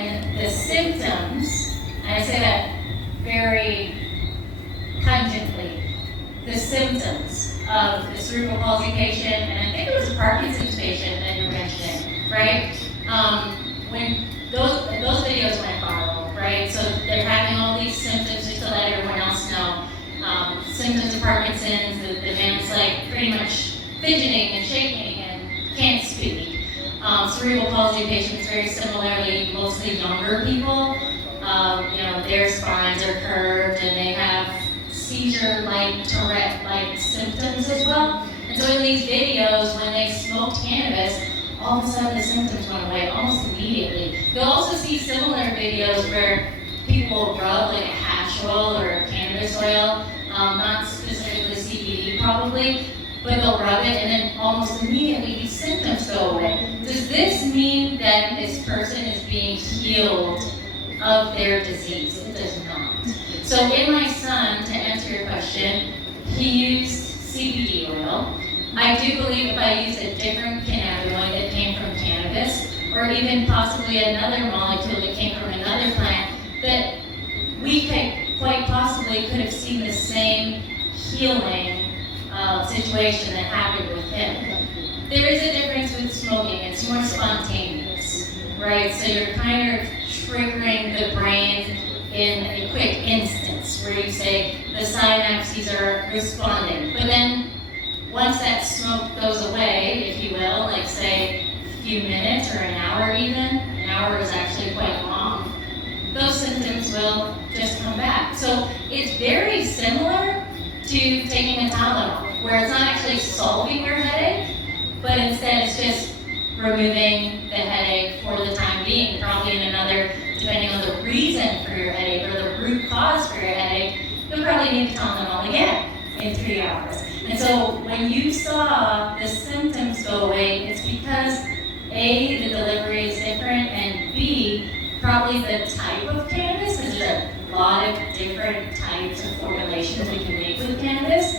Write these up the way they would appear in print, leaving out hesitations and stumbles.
And the symptoms, and I say that very pungently, the symptoms of the cerebral palsy patient, and I think it was a Parkinson's patient that you're mentioning, right? When those videos went viral, right? So they're having all these symptoms just to let everyone else know. Symptoms of Parkinson's, the man's like pretty much fidgeting and shaking and can't speak. Cerebral palsy patients, very similarly, mostly younger people. Their spines are curved and they have seizure-like, Tourette-like symptoms as well. And so in these videos, when they smoked cannabis, all of a sudden the symptoms went away almost immediately. You'll also see similar videos where people rub like a hash oil or a cannabis oil, not specifically CBD probably, but they'll rub it and then almost immediately these symptoms go away. Does this mean that this person is being healed of their disease? It does not. So in my son, to answer your question, he used CBD oil. I do believe if I use a different cannabinoid that came from cannabis, or even possibly another molecule that came from another plant, that we quite possibly could have seen the same healing situation that happened with him. There is a difference with smoking. It's more spontaneous, right? So you're kind of triggering the brain in a quick instance where you say the synapses are responding. But then once that smoke goes away, if you will, like say a few minutes or an hour even, an hour is actually quite long, those symptoms will just come back. So it's very similar to taking a Tylenol, where it's not actually solving your headache, but instead it's just removing the headache for the time being. Probably in another, depending on the reason for your headache or the root cause for your headache, you'll probably need Tylenol again in 3 hours. And so when you saw the symptoms go away, it's because A, the delivery is different, and B, probably the type of cannabis, because there's a lot of different types of formulations we can make with cannabis.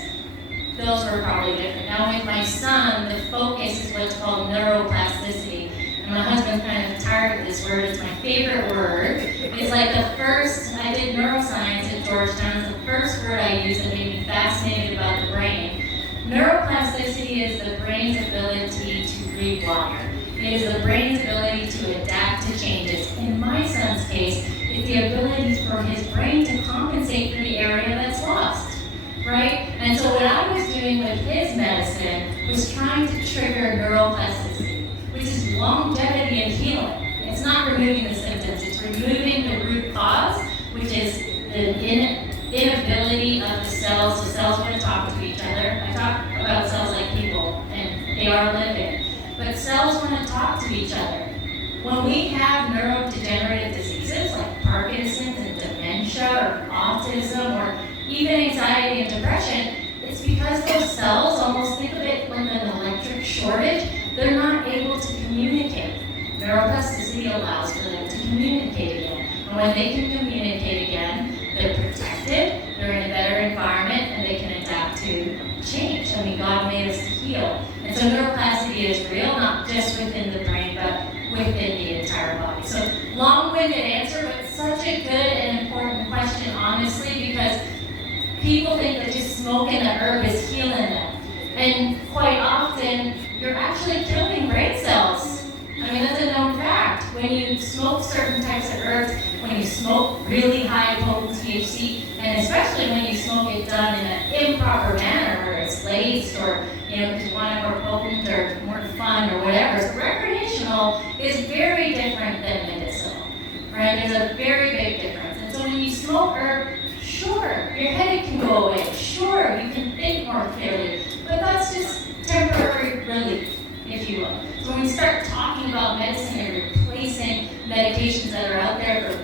Those were probably different. Now with my son, the focus is what's called neuroplasticity. And my husband's kind of tired of this word. It's my favorite word. It's like the first, I did neuroscience at Georgetown. It's the first word I used that made me fascinated about the brain. Neuroplasticity is the brain's ability to rewire. It is the brain's ability to adapt to changes. In my son's case, it's the ability for his brain to compensate for the area that's lost, right? And so what I was doing with his medicine was trying to trigger neuroplasticity, which is longevity and healing. It's not removing the symptoms, it's removing the root cause, which is the inability of the cells. The cells want to talk to each other. I talk about cells like people, and they are living. But cells want to talk to each other. When we have neurodegenerative diseases like Parkinson's and dementia or autism or even anxiety and depression, it's because those cells, almost think of it like an electric shortage, they're not able to communicate. Neuroplasticity allows for them to communicate again. And when they can communicate again, they're protected, they're in a better environment, and they can adapt to change. I mean, God made us to heal. And so neuroplasticity is real, not just within the brain, but within the entire body. So long-winded answer, but such a good and important question, honestly, because people think that just smoking the herb is healing them. And quite often, you're actually killing brain cells. I mean, that's a known fact. When you smoke certain types of herbs, when you smoke really high potent THC, and especially when you smoke it done in an improper manner, where it's laced or, because you want it more potent or more fun or whatever. So recreational is very different than medicinal, right? There's a very big difference. And so when you smoke herb, sure, your headache can go away. Sure, you can think more clearly, but that's just temporary relief, if you will. So when we start talking about medicine and replacing medications that are out there for